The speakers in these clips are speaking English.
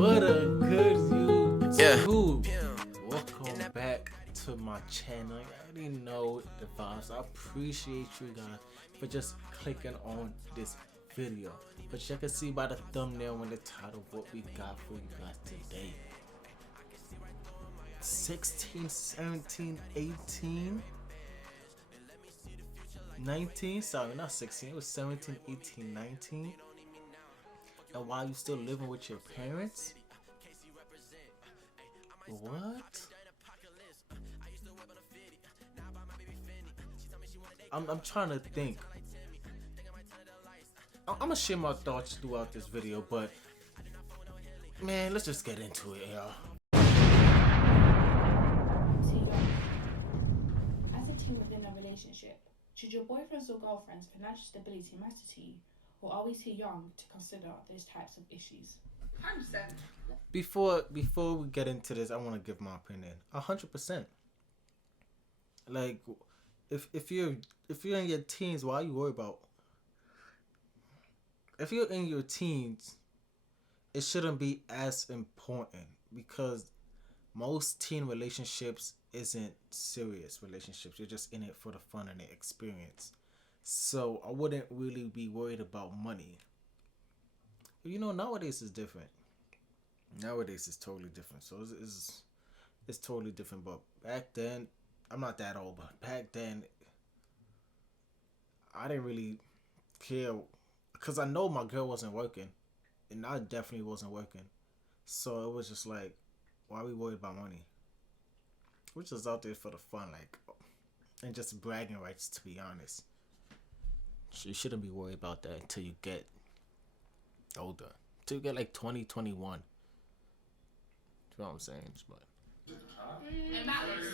What a good YouTube. Yeah. Welcome back to my channel. I already know the vibes. I appreciate you guys for just clicking on this video. But you can see by the thumbnail and the title what we got for you guys today. 16, 17, 18, 19, sorry, not 16, it was 17, 18, 19. And while you still living with your parents? What? I'm trying to think. I'm gonna share my thoughts throughout this video, but man, let's just get into it, y'all. As a teen within a relationship, should your boyfriends or girlfriends' financial stability matter to you, or are we too young to consider those types of issues? 100%. Before we get into this, I want to give my opinion. 100%. Like, if you're in your teens, why are you worried about? If you're in your teens, it shouldn't be as important because most teen relationships isn't serious relationships. You're just in it for the fun and the experience. So I wouldn't really be worried about money. You know, nowadays is different. Nowadays is totally different. So it's totally different. But back then, I'm not that old, but back then, I didn't really care because I know my girl wasn't working, and I definitely wasn't working. So it was just like, why are we worried about money? We're just out there for the fun, like, and just bragging rights, to be honest. So you shouldn't be worried about that until you get older. Until you get like 20, 21. You know what I'm saying? But It matters.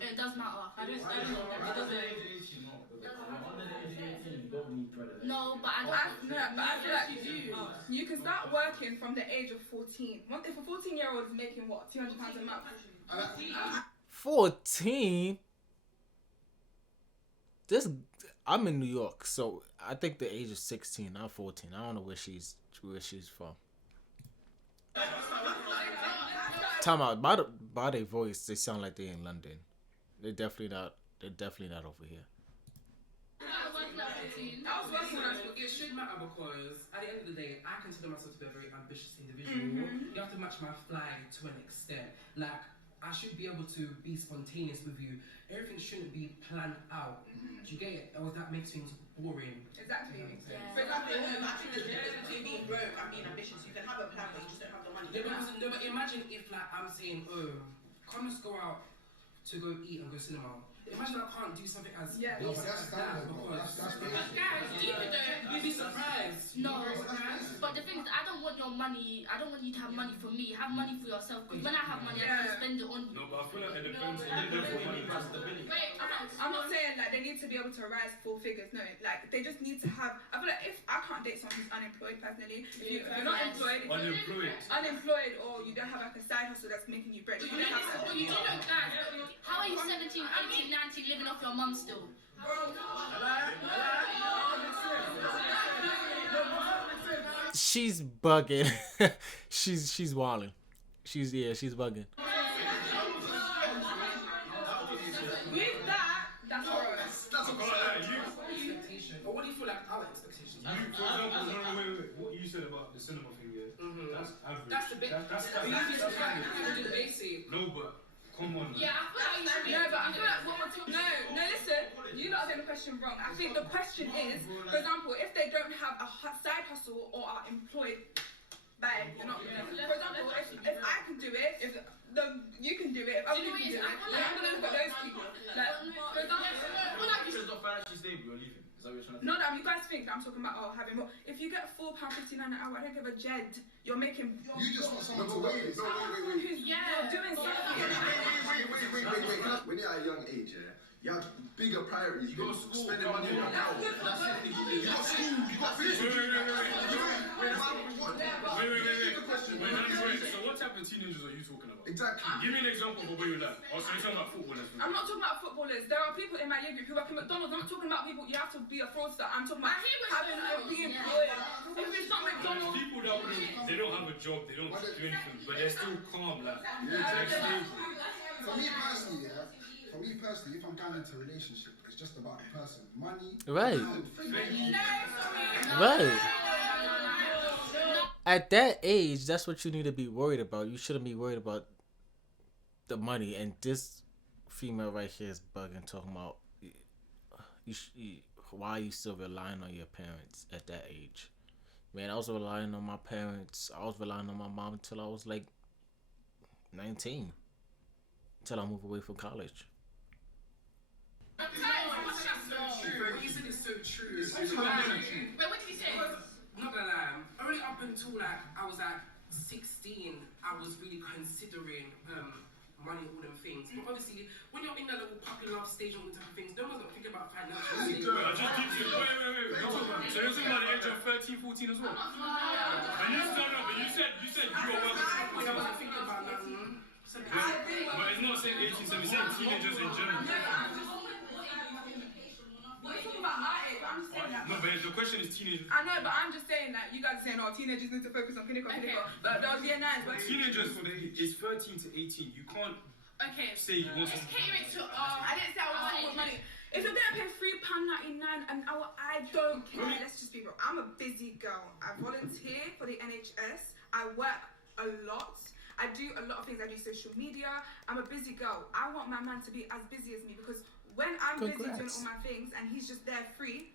It does matter. I don't know. It doesn't. No, but I feel like you do. You can start working from the age of 14. If a 14-year-old is making what, £200 a month? 14? I'm in New York, so I think the age is 16, not 14. I don't know where she's from. Time out. By their voice, they sound like they're in London. They're definitely not over here. I was working when I was 14. It should matter because at the end of the day, I consider myself to be a very ambitious individual. You have to match my fly to an extent. Like, I should be able to be spontaneous with you. Everything shouldn't be planned out. Do you get it? Or that makes things boring. Exactly. Yeah. For example, I think there's a difference between being broke and being ambitious. You can have a plan, but you just don't have the money. No, but imagine if, like, I'm saying, oh, come let's go out to go eat and go cinema. Imagine I can't do something as basic as that because guys, even though you'd be surprised. No, but the thing is, I don't want your money. I don't want you to have money for me. Have money for yourself. Because when I have money, I can spend it on you. No, but I feel like it depends on the money and stability. Wait, I'm not saying like they need to be able to rise full figures. No, like they just need to have. I feel like if I can't date someone who's unemployed personally, if you're not employed, unemployed, or you don't have like a side hustle that's making you break. You don't have that. But you do know, guys. How are you 17, 18, 19 living off your mum still? She's bugging. she's wilding. She's bugging. With that, that's for us. That's expectation. But what do you feel like our expectations? For example, wait. What you said about the cinema thing, yeah? That's average. That's the big. That's the basic. No, but come on. Yeah, I feel like you should be. No, but I feel like what we're talking. No, listen. You're not getting the question wrong. I think the question is, for example, if they don't have a side hustle or are employed, babe, you're not gonna. For example, if I can do it, if you can do it, if other people can do it, then I'm gonna look at those people. Like, for example, If it's not financially stable, you're leaving. Is that what you're trying to say? not that you guys think that I'm talking about having more. If you get £4.59 an hour, I don't give a jed. You're making. You just want someone to wait. Someone who's doing something. Wait. When you're at a young age, you have bigger priorities. You got school, spending money on your house. That's it. You got school, you got food. Wait. So what type of teenagers are you talking about? Exactly. Give me an example of where you're like. Oh, so you're talking about footballers. I'm not talking about footballers. There are people in my year group who work in McDonald's. I'm not talking about people you have to be a fraudster. I'm talking about being employed. If it's not McDonald's, People that some of them, they don't have a job, they don't do anything, but they're still calm, like, they're stable. For me personally, if I'm going into a relationship, it's just about the person. Money. Right. Right. At that age, that's what you need to be worried about. You shouldn't be worried about the money. And this female right here is bugging, talking about why are you still relying on your parents at that age? Man, I was relying on my parents. I was relying on my mom until I was like 19. Until I moved away from college. What you said is so true. Wait, what did you say? Not gonna lie, only up until like I was like 16, I was really considering money, all them things. But obviously, when you're in that little puppy love stage and all the type of things, no one's not thinking about financial. Wait. So you're talking about the age of 13, 14 as well? And you said no, but you said you were working. I wasn't thinking about that. But it's not saying 18, so it's saying teenagers in general. No, but the question is teenagers. I know, but I'm just saying that you guys are saying, oh, teenagers need to focus on clinical. But those year 9s, what? Teenagers for the age is 13 to 18. You can't say you want something. I didn't say I want more money. If you're gonna pay £3.99 an hour, I don't care. Let's just be real. I'm a busy girl. I volunteer for the NHS. I work a lot. I do a lot of things. I do social media. I'm a busy girl. I want my man to be as busy as me, because when I'm busy doing all my things and he's just there free,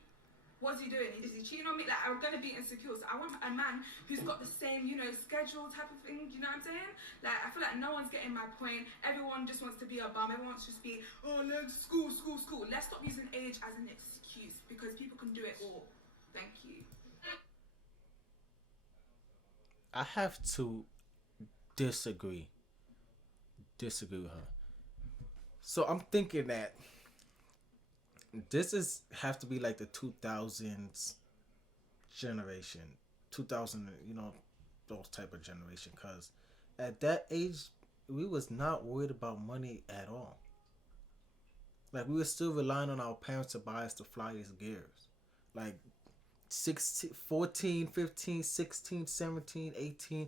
what's he doing? Is he cheating on me? Like, I'm gonna be insecure. So I want a man who's got the same, schedule type of thing. Do you know what I'm saying? Like, I feel like no one's getting my point. Everyone just wants to be a bum. Everyone wants to just be, let's school. Let's stop using age as an excuse, because people can do it all. Thank you. I have to disagree with her. So I'm thinking that this have to be like the 2000s generation, 2000, those type of generation, because at that age we was not worried about money at all. Like, we were still relying on our parents to buy us the flyest gears. Like 16, 14, 15, 16, 17, 18.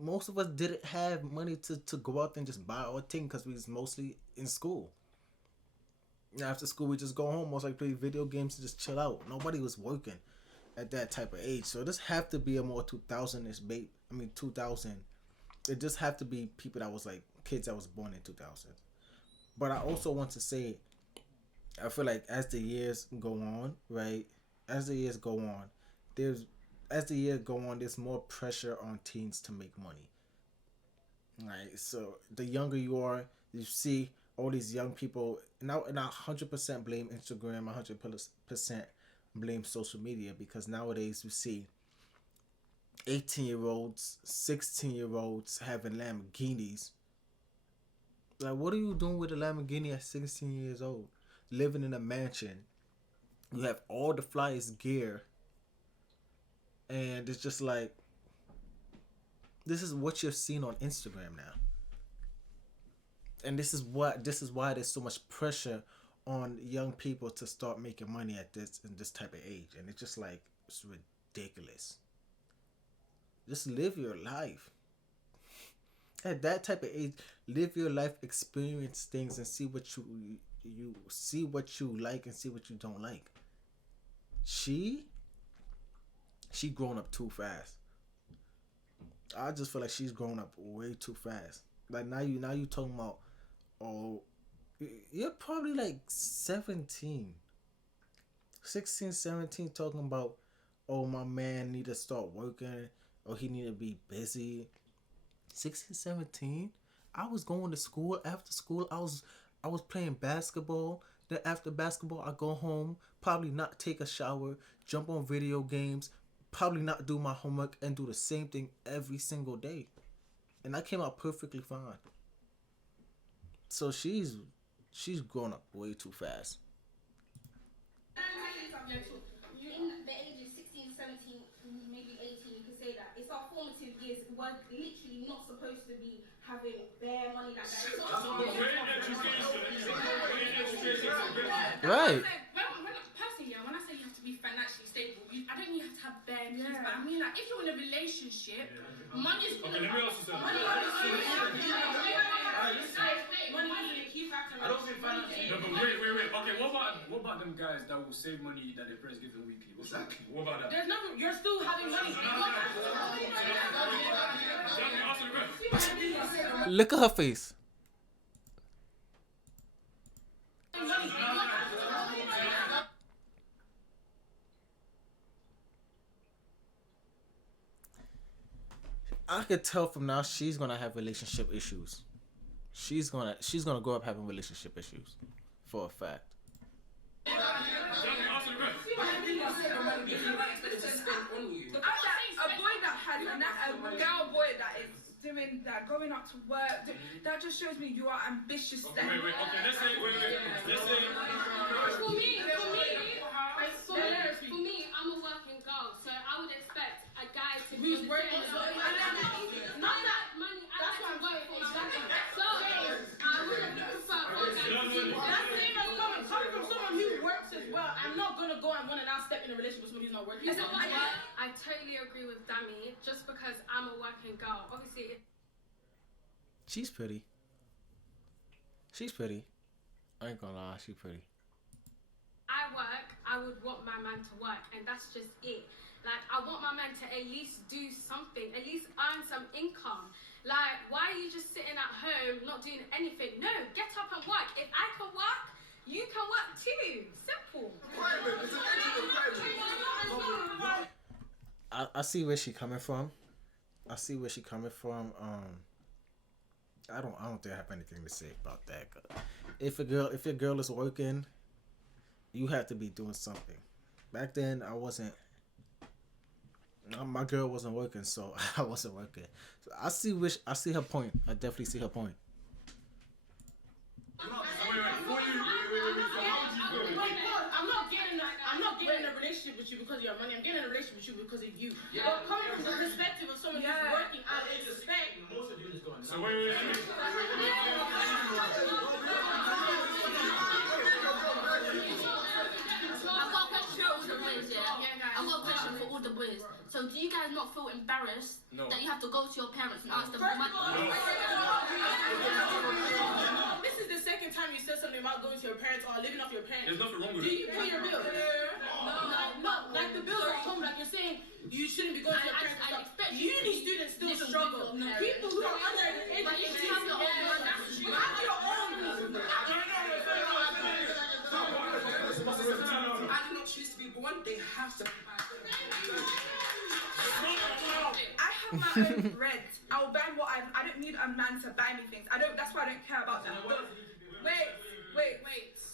Most of us didn't have money to go out and just buy our thing, because we was mostly in school. After school, we just go home, most like play video games and just chill out. Nobody was working at that type of age. So this have to be a more 2000-ish 2000. It just have to be people that was like kids that was born in 2000. But I also want to say, I feel like as the years go on, right? As the years go on, there's more pressure on teens to make money. Right? So the younger you are, you see all these young people now, and I 100% blame Instagram, 100% blame social media, because nowadays you see 18-year-olds, 16-year-olds having Lamborghinis. Like, what are you doing with a Lamborghini at 16 years old? Living in a mansion. You have all the flyest gear. And it's just like, this is what you're seeing on Instagram now. And this is why there's so much pressure on young people to start making money at this type of age. And it's just like, it's ridiculous. Just live your life. At that type of age, live your life, experience things, and see what you see what you like and see what you don't like. She grown up too fast. I just feel like she's grown up way too fast. Like, now you talking about, you're probably like 16, 17, talking about, my man need to start working, or he need to be busy. 16, 17, I was going to school. After school, I was playing basketball. Then after basketball, I go home, probably not take a shower, jump on video games, probably not do my homework, and do the same thing every single day. And I came out perfectly fine. So she's grown up way too fast. In the ages 16, 17, maybe 18, you could say that it's our formative years. We're literally not supposed to be having bare money like that. Right. Personally, when I say you have to be financially stable, I don't mean you have to have bare means, but I mean, like, if you're in a relationship, money's. Okay, let me ask you something. Money I don't think finance. No, but wait. Okay, what about them guys that will save money that their parents give them weekly? Exactly. What about that? There's nothing. You're still having money. Look at her face. I could tell from now she's gonna have relationship issues. She's gonna grow up having relationship issues, for a fact. The fact that a boy that has a girl boy that is doing that, going out to work, that just shows me you are ambitious. Okay, wait. Okay, let's say. For me, I'm a working girl, so I would expect a guy to be Who's working as well? Not that money. I like to work for my money. So I would prefer for a guy to be. Coming from someone who works as well, I'm not gonna go and now step in a relationship with someone who's not working. I totally agree with Dami. Just because I'm a working girl, obviously. She's pretty. I ain't gonna lie, she's pretty. I work, I would want my man to work, and that's just it. Like, I want my man to at least do something, at least earn some income. Like, why are you just sitting at home not doing anything? No, get up and work. If I can work, you can work too. Simple. I see where she coming from. I don't think I have anything to say about that. If your girl is working, you have to be doing something. Back then, my girl wasn't working, so I wasn't working. So I see her point. I definitely see her point. I'm not getting in a relationship with you because of your money. I'm getting in a relationship with you because of you. But coming from the perspective of someone who's working, I would expect. So wait. I've got a question for all the boys. So do you guys not feel embarrassed that you have to go to your parents and ask them for money? This is the second time you said something about going to your parents or living off your parents. There's nothing wrong with it. it. Do you pay your bills? No. Like the bills at home, like you're saying, you shouldn't be going to your parents. Uni students still struggle. People who are under the age of 18 have your own. I do not choose to be born. They have to. I have my own bread. I'll buy what I don't need a man to buy me things. That's why I don't care about that. Wait.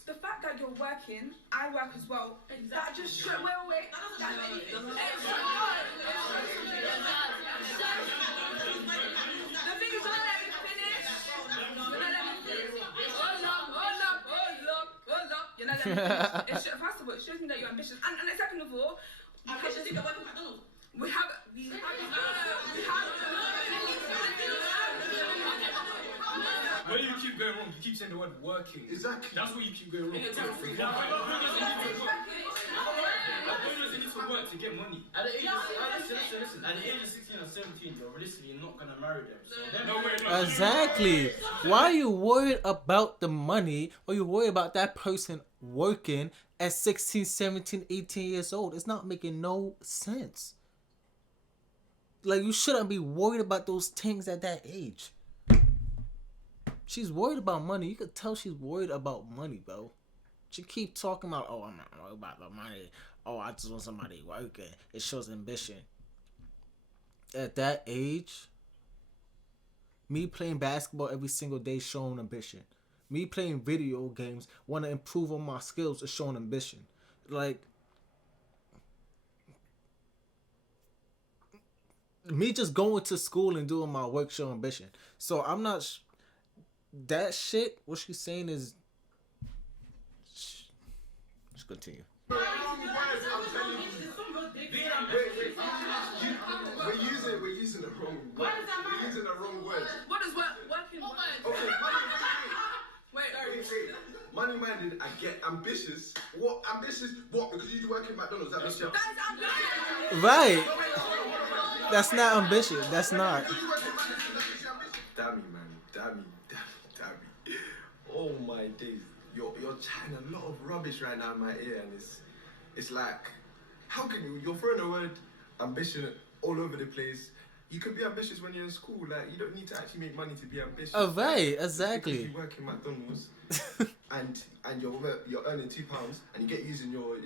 The fact that you're working, I work as well. That just shows. Wait. The thing is, don't let me finish. You're not letting me finish. First of all, it shows me that you're ambitious. And second of all, we have. Where do you keep going wrong? You keep saying the word working. Exactly. That's what you keep going wrong. Who doesn't need to work to get money? At the age of 16 or 17, you're realistically not gonna marry them. So Exactly. Why are you worried about the money, or you worried about that person working at 16, 17, 18 years old? It's not making no sense. Like, you shouldn't be worried about those things at that age. She's worried about money. You could tell she's worried about money, bro. She keep talking about, I'm not worried about the money. I just want somebody working. It shows ambition. At that age, me playing basketball every single day showing ambition. Me playing video games, want to improve on my skills is showing ambition. Like, me just going to school and doing my work showing ambition. So I'm not... that shit, what she's saying is... Let's continue. We're using the wrong word. We're using the wrong word. What does working? Okay, money-minded, I get ambitious. What ambitious? What? Because you work in McDonald's, that makes you. That is ambitious. Right. That's not ambitious. That's not. Damn you, man. Damn you. Oh my days. You're chatting a lot of rubbish right now in my ear, and it's like, how can you're throwing the word ambition all over the place. You can be ambitious when you're in school. Like, you don't need to actually make money to be ambitious. Oh, right, exactly. If you work in McDonald's and you're earning £2 and you get used in your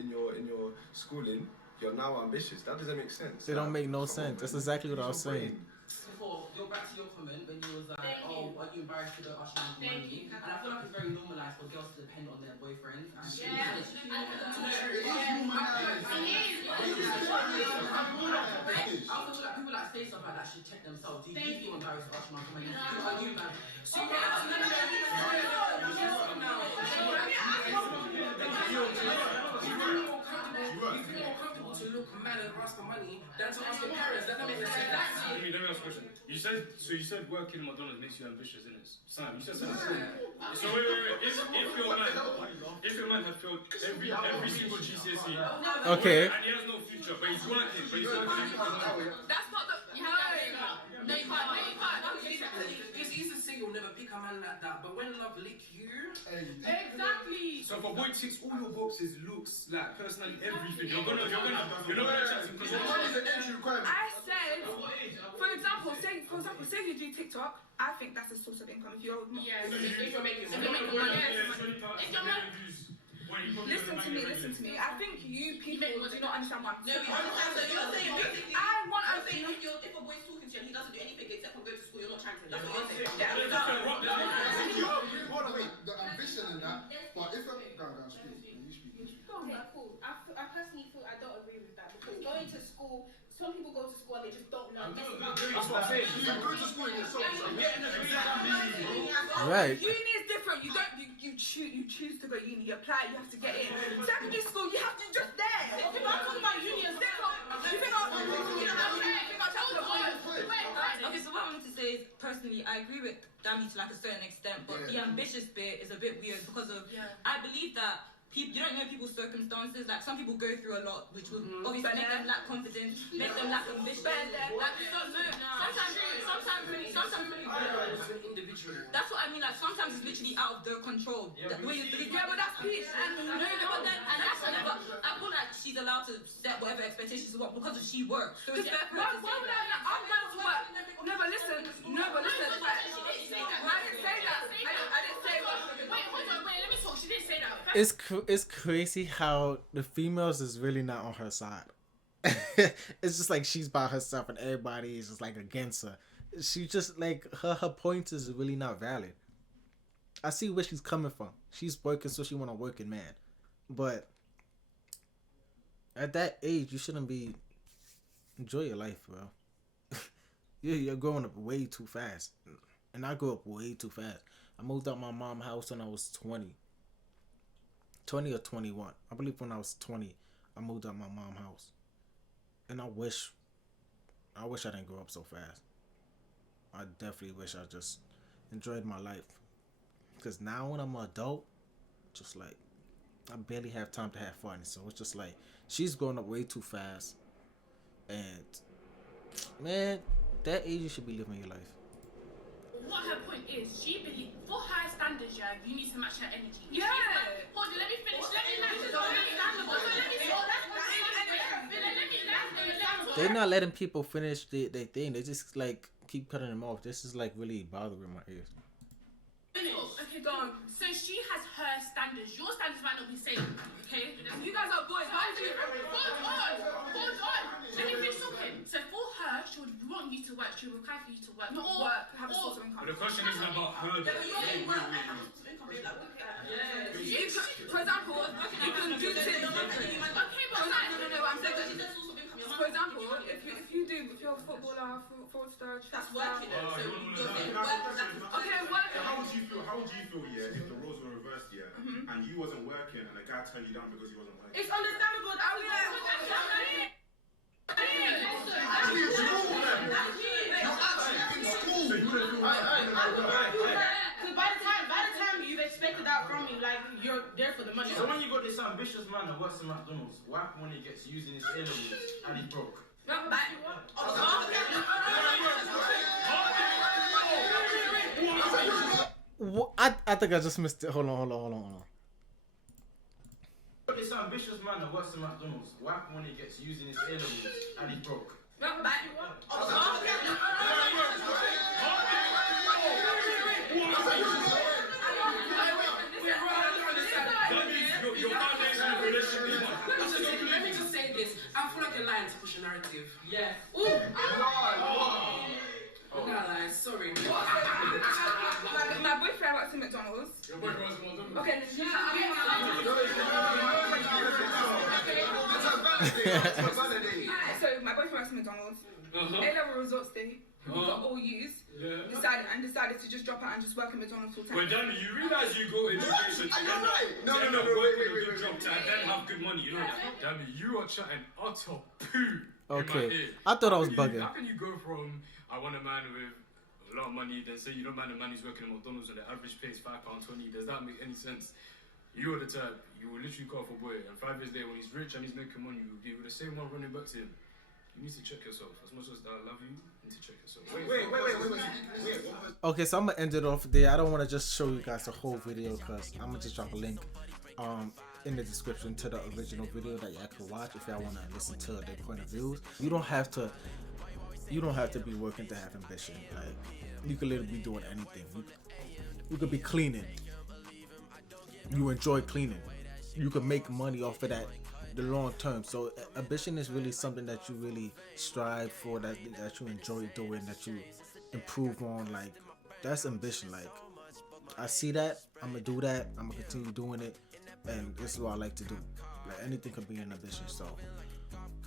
schooling, you're now ambitious. That doesn't make sense. It don't make no sense. That's exactly what I was saying. Before, you're back to your comment when you was like, are you embarrassed to go ask your mum for money? And I feel like it's very normalised for girls to depend on their boyfriends. And I also feel like people that say stuff like that should check themselves. Do you feel embarrassed to ask your mum for money? Are you man? You feel more comfortable to look mad and ask for money than to ask your parents. That doesn't make sense. Let me ask a question. You said working in McDonald's makes you ambitious, innit? Sam, you said something. So wait. If your man had failed every single GCSE, okay, and he has no future, but he's working. That's not the. No, you can't. It's easy to say you'll never pick a man like that, but when love lick you, Exactly. So if a boy ticks all your boxes, looks, like personally, everything, you're not gonna chat to him. I said, for example, say you do TikTok. I think that's a source of income. If you're If you're making money. Listen to me. I think you people do not understand what I'm saying. I want to think if a boy's talking to you and he doesn't do anything except for go to school, you're not trying to. That's what you're saying. The ambition and that, but if a go speak. Okay, cool. I personally feel I don't agree with that because going to school, some people go to school and they just don't learn. That's what I'm saying. You can go to school in yourself. right. Uni is different. You choose to go uni. You apply. You have to get in. Secondary school, you have to just there. Okay, but I'm talking about uni and Okay, so what I wanted to say is, personally, I agree with Dami to like a certain extent, but the ambitious bit is a bit weird because of, I believe that people, you don't know people's circumstances, like some people go through a lot, which will obviously make them lack confidence, make them lack ambition. That's what I mean, like sometimes it's literally out of their control. But that's peace. But I feel like she's allowed to set whatever expectations she wants because she works. So it's fair for her to say that. I'm going to work. No, but listen. I didn't say that. I didn't say what. Wait, let me talk. She didn't say that. It's crazy how the females is really not on her side. It's just like she's by herself and everybody is just like against her. She just like her points is really not valid. I see where she's coming from. She's working, so she want a working man, but at that age, you shouldn't be. Enjoy your life, bro. You're growing up way too fast, and I grew up way too fast. I moved out my mom's house when I was 20 or 21. I believe when I was 20, I moved out my mom's house, and I wish I didn't grow up so fast. I definitely wish I just enjoyed my life, because now when I'm an adult, just like I barely have time to have fun. So it's just like she's growing up way too fast, and man, that age you should be living your life. What her point is, she believes for her standards, you need to match her energy. Yeah. Hold on, let me finish. They're not letting people finish their thing. They just like keep cutting them off. This is like really bothering my ears. Okay, go on. So she has her standards. Your standards might not be the same. Okay? You guys are boys. How do you? Hold on. Let me finish talking. So for her, she would want you to work. She would require for you to work. Not work. Have a source of income. But the question isn't about her. For example, you can do things. Okay, but I'm saying. For example, if you're a footballer, fraudster, that's working. Okay, working. How would you feel, if the roles were reversed, and you wasn't working and a guy turned you down because he wasn't working? It's understandable. So you wouldn't feel By the time you've expected that from me, like you're this ambitious man that works in McDonald's. What happens when he gets using his A-levels and he's broke? I think I just missed it. Hold on. This ambitious man that works in McDonald's. What happens when he gets using his A-levels and he's broke? Your foundation of relationship is what? Let me just say this. I feel like you're lying to push a narrative. Yes. Ooh. I'm not lying. Sorry. My boyfriend works in McDonald's. Your boyfriend was McDonald's. Okay, so my boyfriend works in McDonald's. A-level results day. We got all U's. Yeah. Decided to just drop out and just work in McDonald's full time. But Danny, you realize you go education to end up No, working a good wait. job to then have good money, you know that? Danny, you are chatting utter poo. Okay. In my ear. I thought I was How bugging. can you go from I want a man with a lot of money, then say you don't mind a man who's working at McDonald's and the average pay is £5.20? Does that make any sense? You are the type, you will literally call for boy, and 5 years later when he's rich and he's making money, you'll be the same one running back to him. You need to check yourself. As much as I love you, you need to check yourself. Wait. Okay, so I'm gonna end it off there. I don't want to just show you guys the whole video because I'm gonna just drop a link in the description to the original video that y'all can watch if y'all want to listen to their point of views. You don't have to be working to have ambition. Like, you could literally be doing anything. You could be cleaning. You enjoy cleaning. You could make money off of that the long term. So ambition is really something that you really strive for, that you enjoy doing, that you improve on. Like, that's ambition. Like, I see that, I'm gonna do that, I'm gonna continue doing it, and this is what I like to do. Like, anything could be an ambition. So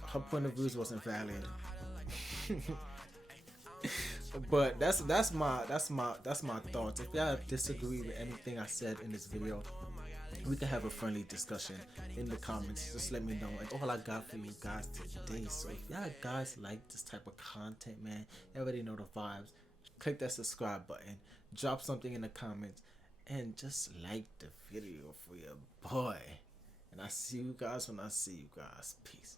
her point of views wasn't valid. But that's my thoughts. If y'all disagree with anything I said in this video, we can have a friendly discussion in the comments. Just let me know. And all I got for you guys today. So if y'all guys like this type of content, man, you already know the vibes. Click that subscribe button. Drop something in the comments. And just like the video for your boy. And I see you guys when I see you guys. Peace.